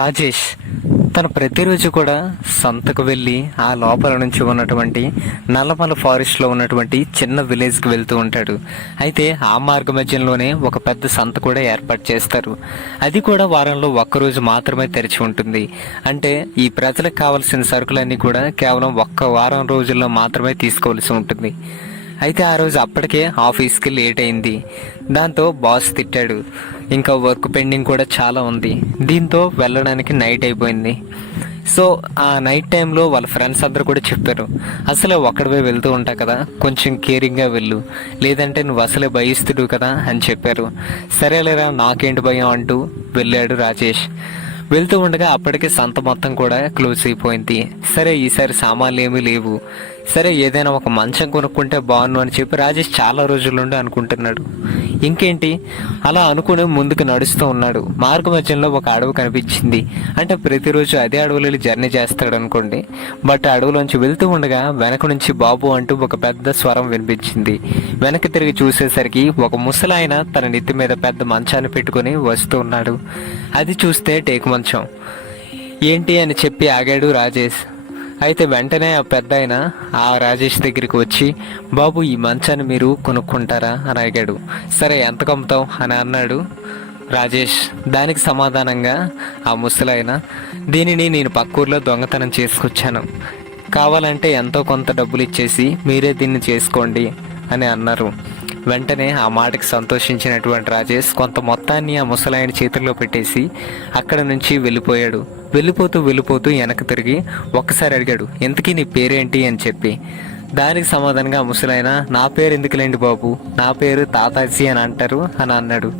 రాజేష్ తను ప్రతిరోజు కూడా సంతకు వెళ్ళి ఆ లోపల నుంచి ఉన్నటువంటి నల్లమల ఫారెస్ట్లో ఉన్నటువంటి చిన్న విలేజ్కి వెళ్తూ ఉంటాడు. అయితే ఆ మార్గ మధ్యంలోనే ఒక పెద్ద సంత కూడా ఏర్పాటు చేస్తారు. అది కూడా వారంలో ఒక్కరోజు మాత్రమే తెరిచి ఉంటుంది. అంటే ఈ ప్రజలకు కావలసిన సరుకులన్నీ కూడా కేవలం ఒక్క వారం రోజుల్లో మాత్రమే తీసుకోవాల్సి ఉంటుంది. అయితే ఆ రోజు అప్పటికే ఆఫీస్కి లేట్ అయింది. దాంతో బాస్ తిట్టాడు. ఇంకా వర్క్ పెండింగ్ కూడా చాలా ఉంది. దీంతో వెళ్ళడానికి నైట్ అయిపోయింది. సో ఆ నైట్ టైంలో వాళ్ళ ఫ్రెండ్స్ అందరూ కూడా చెప్పారు, అసలే ఒక్కడివే వెళ్తూ ఉంటా కదా, కొంచెం కేరింగ్గా వెళ్ళు, లేదంటే నువ్వు అసలే భయిస్తుడు కదా అని చెప్పారు. సరేలేరా నాకేంటి భయం అంటూ వెళ్ళాడు రాజేష్. వెళ్తూ ఉండగా అప్పటికే సంత మొత్తం కూడా క్లోజ్ అయిపోయింది. సరే ఈసారి సామాన్లు ఏమీ లేవు, సరే ఏదైనా ఒక మంచం కొనుక్కుంటే బాగుండు అని చెప్పి రాజేష్ చాలా రోజుల నుండి అనుకుంటున్నాడు. ఇంకేంటి అలా అనుకుని ముందుకు నడుస్తూ ఉన్నాడు. మార్గ మధ్యంలో ఒక అడవి కనిపించింది. అంటే ప్రతిరోజు అదే అడవులలో జర్నీ చేస్తాడు అనుకోండి. బట్ అడవిలోంచి వెళ్తూ ఉండగా వెనక నుంచి బాబు అంటూ ఒక పెద్ద స్వరం వినిపించింది. వెనక్కి తిరిగి చూసేసరికి ఒక ముసలాయన తన నెత్తి మీద పెద్ద మంచాన్ని పెట్టుకుని వస్తూ ఉన్నాడు. అది చూస్తే టేకు మంచం. ఏంటి అని చెప్పి ఆగాడు రాజేష్. అయితే వెంటనే ఆ పెద్ద ఆయన ఆ రాజేష్ దగ్గరికి వచ్చి, బాబు ఈ మంచాన్ని మీరు కొనుక్కుంటారా అని అడిగాడు. సరే ఎంత కమ్ముతావు అని అన్నాడు రాజేష్. దానికి సమాధానంగా ఆ ముసలాయన, దీనిని నేను పక్కూర్లో దొంగతనం చేసుకొచ్చాను, కావాలంటే ఎంతో కొంత డబ్బులు ఇచ్చేసి మీరే దీన్ని చేసుకోండి అని అన్నారు. వెంటనే ఆ మాటకి సంతోషించినటువంటి రాజేష్ కొంత మొత్తాన్ని ఆ ముసలాయన చేతుల్లో పెట్టేసి అక్కడ నుంచి వెళ్ళిపోయాడు. వెళ్ళిపోతూ వెనక్కి తిరిగి ఒక్కసారి అడిగాడు, ఇంతకీ నీ పేరేంటి అని చెప్పి. దానికి సమాధానంగా ముసలాయన, నా పేరు ఎందుకులేండి బాబు, నా పేరు తాతాజీ అని అంటారు అని అన్నాడు.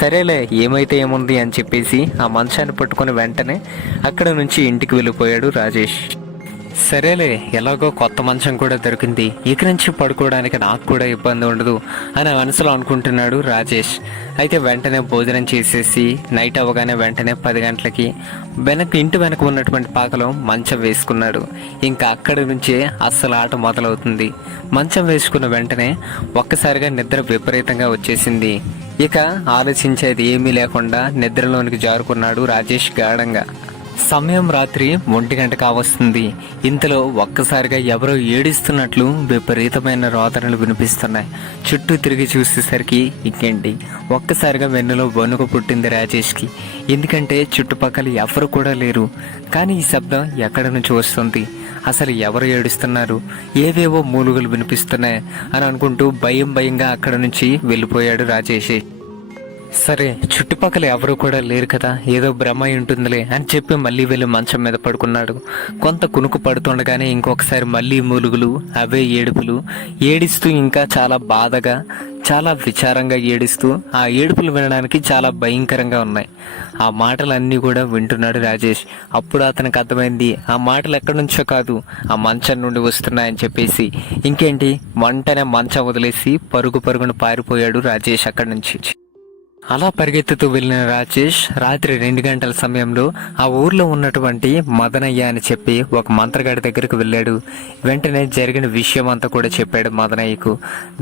సరేలే ఏమైతే ఏముంది అని చెప్పేసి ఆ మంచాన్ని పట్టుకుని వెంటనే అక్కడ నుంచి ఇంటికి వెళ్ళిపోయాడు రాజేష్. సరేలే ఎలాగో కొత్త మంచం కూడా దొరికింది, ఇక నుంచి పడుకోవడానికి నాకు కూడా ఇబ్బంది ఉండదు అని మనసులో అనుకుంటున్నాడు రాజేష్. అయితే వెంటనే భోజనం చేసేసి నైట్ అవ్వగానే వెంటనే 10 గంటలకి ఇంటి వెనక ఉన్నటువంటి పాకలో మంచం వేసుకున్నాడు. ఇంకా అక్కడి నుంచే అస్సలు ఆట మొదలవుతుంది. మంచం వేసుకున్న వెంటనే ఒక్కసారిగా నిద్ర విపరీతంగా వచ్చేసింది. ఇక ఆలోచించేది ఏమీ లేకుండా నిద్రలోనికి జారుకున్నాడు రాజేష్ గాఢంగా. సమయం రాత్రి 1 గంట కావస్తుంది. ఇంతలో ఒక్కసారిగా ఎవరో ఏడుస్తున్నట్లు విపరీతమైన రోదనలు వినిపిస్తున్నాయి. చుట్టూ తిరిగి చూసేసరికి ఇంకేంటి ఒక్కసారిగా వెన్నులో వణుకు పుట్టింది రాజేష్కి. ఎందుకంటే చుట్టుపక్కల ఎవరు కూడా లేరు. కానీ ఈ శబ్దం ఎక్కడి నుంచి వస్తుంది, అసలు ఎవరు ఏడుస్తున్నారు, ఏవేవో మూలుగులు వినిపిస్తున్నాయి అని అనుకుంటూ భయంగా అక్కడ నుంచి వెళ్ళిపోయాడు రాజేష్. సరే చుట్టుపక్కల ఎవరు కూడా లేరు కదా, ఏదో భ్రమ ఉంటుందిలే అని చెప్పి మళ్ళీ వెళ్ళి మంచం మీద పడుకున్నాడు. కొంత కునుకు పడుతుండగానే ఇంకొకసారి మళ్ళీ మూలుగులు, అవే ఏడుపులు, ఏడుస్తూ ఇంకా చాలా బాధగా చాలా విచారంగా ఏడుస్తూ ఆ ఏడుపులు వినడానికి చాలా భయంకరంగా ఉన్నాయి. ఆ మాటలన్నీ కూడా వింటున్నాడు రాజేష్. అప్పుడు అతనికి అర్థమైంది ఆ మాటలు ఎక్కడి నుంచో కాదు, ఆ మంచం నుండి వస్తున్నాయని చెప్పేసి. ఇంకేంటి వెంటనే మంచం వదిలేసి పరుగున పారిపోయాడు రాజేష్ అక్కడి నుంచి. అలా పరిగెత్తుతూ వెళ్ళిన రాజేష్ రాత్రి 2 గంటల సమయంలో ఆ ఊర్లో ఉన్నటువంటి మదనయ్య అని చెప్పి ఒక మంత్రగాడి దగ్గరకు వెళ్ళాడు. వెంటనే జరిగిన విషయం అంతా కూడా చెప్పాడు మదనయ్యకు.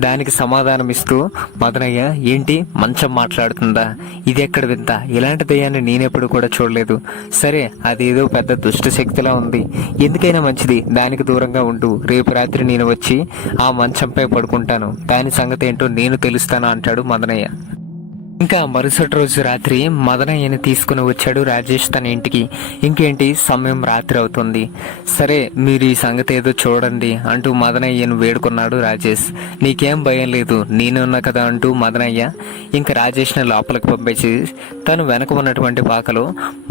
దానికి సమాధానం ఇస్తూ మదనయ్య, ఏంటి మంచం మాట్లాడుతుందా, ఇది ఎక్కడ వింత, ఇలాంటి దయ్యాన్ని నేనెప్పుడు కూడా చూడలేదు. సరే అదేదో పెద్ద దుష్ట శక్తిలా ఉంది, ఎందుకైనా మంచిది దానికి దూరంగా ఉంటూ రేపు రాత్రి నేను వచ్చి ఆ మంచంపై పడుకుంటాను, దాని సంగతి ఏంటో నేను తెలుస్తాను అంటాడు మదనయ్య. ఇంకా మరుసటి రోజు రాత్రి మదనయ్యని తీసుకుని వచ్చాడు రాజేష్ తన ఇంటికి. ఇంకేంటి సమయం రాత్రి అవుతుంది. సరే మీరు ఈ సంగతి ఏదో చూడండి అంటూ మదనయ్యను వేడుకున్నాడు రాజేష్. నీకేం భయం లేదు నేనున్నా కదా అంటూ మదనయ్య ఇంకా రాజేష్ని లోపలికి పంపించి తను వెనక ఉన్నటువంటి పాకలో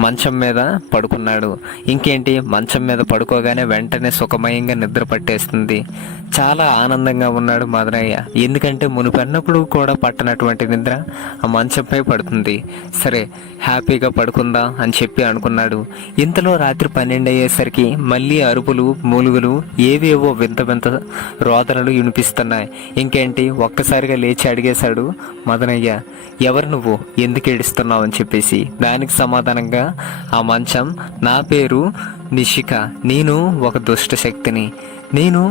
మంచం మీద పడుకున్నాడు. ఇంకేంటి మంచం మీద పడుకోగానే వెంటనే సుఖమయంగా నిద్ర పట్టేస్తుంది. చాలా ఆనందంగా ఉన్నాడు మదనయ్య. ఎందుకంటే మునుపెన్నప్పుడు కూడా పట్టనటువంటి నిద్ర ఆ మంచంపై పడుతుంది. సరే హ్యాపీగా పడుకుందా అని చెప్పి అనుకున్నాడు. ఇంతలో రాత్రి 12 అయ్యేసరికి మళ్ళీ అరుపులు, మూలుగులు, ఏవేవో వింత రోదనలు వినిపిస్తున్నాయి. ఇంకేంటి ఒక్కసారిగా లేచి అడిగేశాడు మదనయ్య, ఎవరు నువ్వు, ఎందుకు ఏడుస్తున్నావు అని చెప్పేసి. దానికి సమాధానంగా ఆ మంచం, నా పేరు నిషిక, నేను ఒక దుష్ట శక్తిని, నేను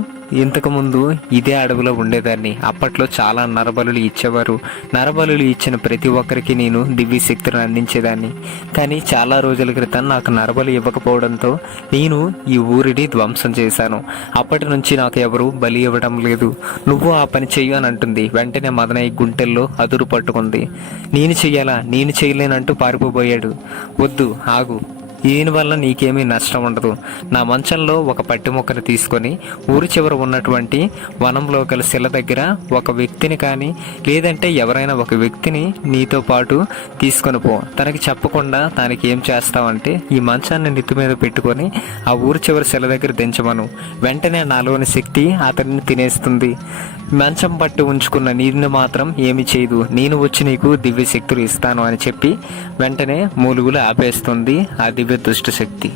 ఇంతకుముందు ఇదే అడవిలో ఉండేదాన్ని. అప్పట్లో చాలా నరబలులు ఇచ్చేవారు. నరబలులు ఇచ్చిన ప్రతి ఒక్కరికి నేను దివ్య శక్తులను అందించేదాన్ని. కానీ చాలా రోజుల క్రితం నాకు నరబలి ఇవ్వకపోవడంతో నేను ఈ ఊరిని ధ్వంసం చేశాను. అప్పటి నుంచి నాకు ఎవరు బలి ఇవ్వడం లేదు. నువ్వు ఆ పని చెయ్యి అని అంటుంది. వెంటనే మదనయ్య గుంటెల్లో అదురు పట్టుకుంది. నేను చెయ్యాలా, నేను చేయలేనంటూ పారిపోబోయాడు. వద్దు, ఆగు, దీనివల్ల నీకేమీ నష్టం ఉండదు. నా మంచంలో ఒక పట్టి మొక్కను తీసుకొని ఊరి చివర ఉన్నటువంటి వనంలో గల శిల దగ్గర ఒక వ్యక్తిని కానీ లేదంటే ఎవరైనా ఒక వ్యక్తిని నీతో పాటు తీసుకొని పో. తనకి చెప్పకుండా తనకి ఏం చేస్తావంటే ఈ మంచాన్ని నెత్తి మీద పెట్టుకొని ఆ ఊరి చివరి శిల దగ్గర దించమను. వెంటనే నాలోని శక్తి అతన్ని తినేస్తుంది. మంచం పట్టి ఉంచుకున్న నీరుని మాత్రం ఏమి చేయదు. నేను వచ్చి నీకు దివ్య శక్తులు ఇస్తాను అని చెప్పి వెంటనే మూలుగులు ఆపేస్తుంది ఆ దివ్య దుష్ట శక్తి.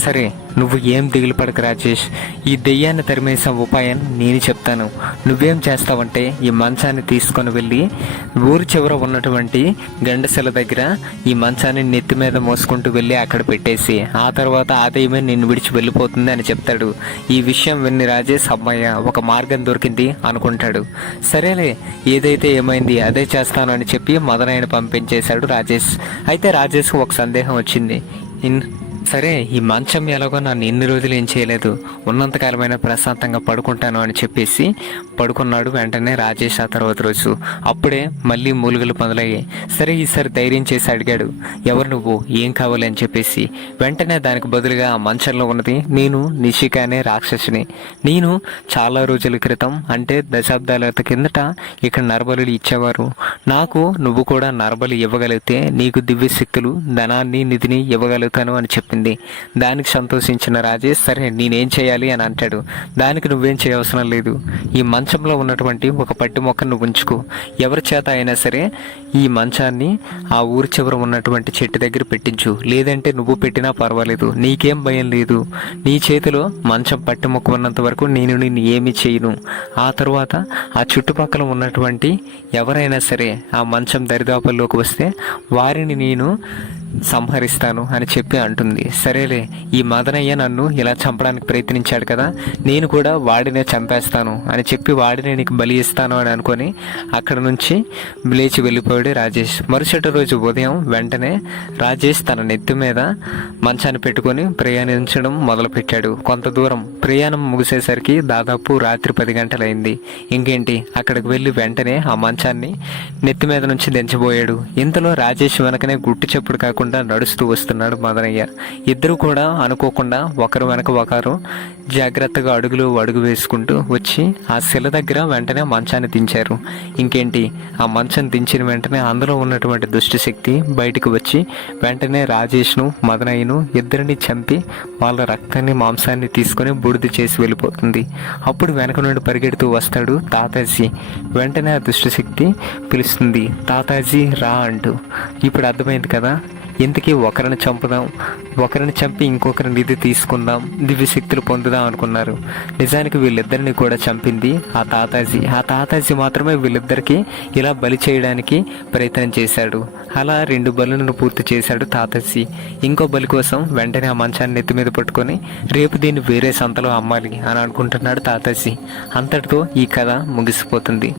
సరే, నువ్వు ఏం దిగులు పడక రాజేష్, ఈ దెయ్యాన్ని తరిమేసే ఉపాయం నేను చెప్తాను. నువ్వేం చేస్తావంటే ఈ మంచాన్ని తీసుకొని వెళ్ళి ఊరి చివర ఉన్నటువంటి గండశిల దగ్గర ఈ మంచాన్ని నెత్తి మీద మోసుకుంటూ వెళ్ళి అక్కడ పెట్టేసి ఆ తర్వాత ఆ దెయ్యమే నిన్ను విడిచి వెళ్ళిపోతుంది అని చెప్తాడు. ఈ విషయం విన్ని రాజేష్ అమ్మయ్య ఒక మార్గం దొరికింది అనుకుంటాడు. సరేలే, ఏదైతే ఏమైంది అదే చేస్తాను అని చెప్పి మదనయ్యను పంపించేశాడు రాజేష్. అయితే రాజేష్కు ఒక సందేహం వచ్చింది. సరే, ఈ మంచం ఎలాగో నన్ను ఎన్ని రోజులు ఏం చేయలేదు, ఉన్నంతకాలమైన ప్రశాంతంగా పడుకుంటాను అని చెప్పేసి పడుకున్నాడు. వెంటనే రాజేష్ ఆ తర్వాత రోజు అప్పుడే మళ్ళీ మూలుగులు మొదలయ్యాయి. సరే, ఈసారి ధైర్యం చేసి అడిగాడు, ఎవరు నువ్వు, ఏం కావాలి అని చెప్పేసి. వెంటనే దానికి బదులుగా ఆ మంచంలో ఉన్నది, నేను నిషిక అనే రాక్షసుని. నేను చాలా రోజుల క్రితం అంటే దశాబ్దాల కిందట ఇక్కడ నరబలులు ఇచ్చేవారు. నాకు నువ్వు కూడా నరబలి ఇవ్వగలిగితే నీకు దివ్య శక్తులు, ధనాన్ని, నిధిని ఇవ్వగలుగుతాను అని చెప్పింది. దానికి సంతోషించిన రాజేష్ సరే నేనేం చేయాలి అని అంటాడు. దానికి నువ్వేం చేయవసరం లేదు. ఈ మంచంలో ఉన్నటువంటి ఒక పట్టి మొక్కను నువ్వు ఉంచుకో. ఎవరి చేత అయినా సరే ఈ మంచాన్ని ఆ ఊరి చివర ఉన్నటువంటి చెట్టు దగ్గర పెట్టించు. లేదంటే నువ్వు పెట్టినా పర్వాలేదు, నీకేం భయం లేదు. నీ చేతిలో మంచం పట్టి మొక్క ఉన్నంత వరకు నేను నిన్ను ఏమి చేయను. ఆ తర్వాత ఆ చుట్టుపక్కల ఉన్నటువంటి ఎవరైనా సరే ఆ మంచం దరిదాపుల్లోకి వస్తే వారిని నేను సంహరిస్తాను అని చెప్పి అంటుంది. సరేలే, ఈ మదనయ్య నన్ను ఇలా చంపడానికి ప్రయత్నించాడు కదా, నేను కూడా వాడినే చంపేస్తాను అని చెప్పి వాడినే నీకు బలి ఇస్తాను అని అనుకొని అక్కడ నుంచి లేచి వెళ్ళిపోయాడు రాజేష్. మరుసటి రోజు ఉదయం వెంటనే రాజేష్ తన నెత్తి మీద మంచాన్ని పెట్టుకొని ప్రయాణించడం మొదలుపెట్టాడు. కొంత దూరం ప్రయాణం ముగిసేసరికి దాదాపు రాత్రి 10 గంటలైంది. ఇంకేంటి, అక్కడికి వెళ్ళి వెంటనే ఆ మంచాన్ని నెత్తి మీద నుంచి దించబోయాడు. ఇంతలో రాజేష్ వెనకనే గుట్టు చెప్పుడు కాకుండా నడుస్తూ వస్తున్నాడు మదనయ్య. ఇద్దరు కూడా అనుకోకుండా ఒకరు వెనక ఒకరు జాగ్రత్తగా అడుగు వేసుకుంటూ వచ్చి ఆ శిల దగ్గర వెంటనే మంచాన్ని దించారు. ఇంకేంటి, ఆ మంచం దించిన వెంటనే అందులో ఉన్నటువంటి దుష్టశక్తి బయటకు వచ్చి వెంటనే రాజేష్ను, మదనయ్యను ఇద్దరిని చంపి వాళ్ళ రక్తాన్ని, మాంసాన్ని తీసుకొని బూడిద చేసి వెళ్ళిపోతుంది. అప్పుడు వెనక నుండి పరిగెడుతూ వస్తాడు తాతాజీ. వెంటనే ఆ దుష్టశక్తి పిలుస్తుంది, తాతాజీ రా అంటూ. ఇప్పుడు అర్థమైంది కదా, ఇంతకీ ఒకరిని చంపుదాం, ఒకరిని చంపి ఇంకొకరి నిధి తీసుకుందాం, దివ్యశక్తులు పొందుదాం అనుకున్నారు. నిజానికి వీళ్ళిద్దరిని కూడా చంపింది ఆ తాతాజీ. ఆ తాతాజీ మాత్రమే వీళ్ళిద్దరికి ఇలా బలి చేయడానికి ప్రయత్నం చేశాడు. అలా 2 బలులను పూర్తి చేశాడు తాతాజీ. ఇంకో బలి కోసం వెంటనే ఆ మంచాన్ని నెత్తి మీద పట్టుకొని రేపు దీన్ని వేరే సంతలో అమ్మాలి అని అనుకుంటున్నాడు తాతాజీ. అంతటితో ఈ కథ ముగిసిపోతుంది.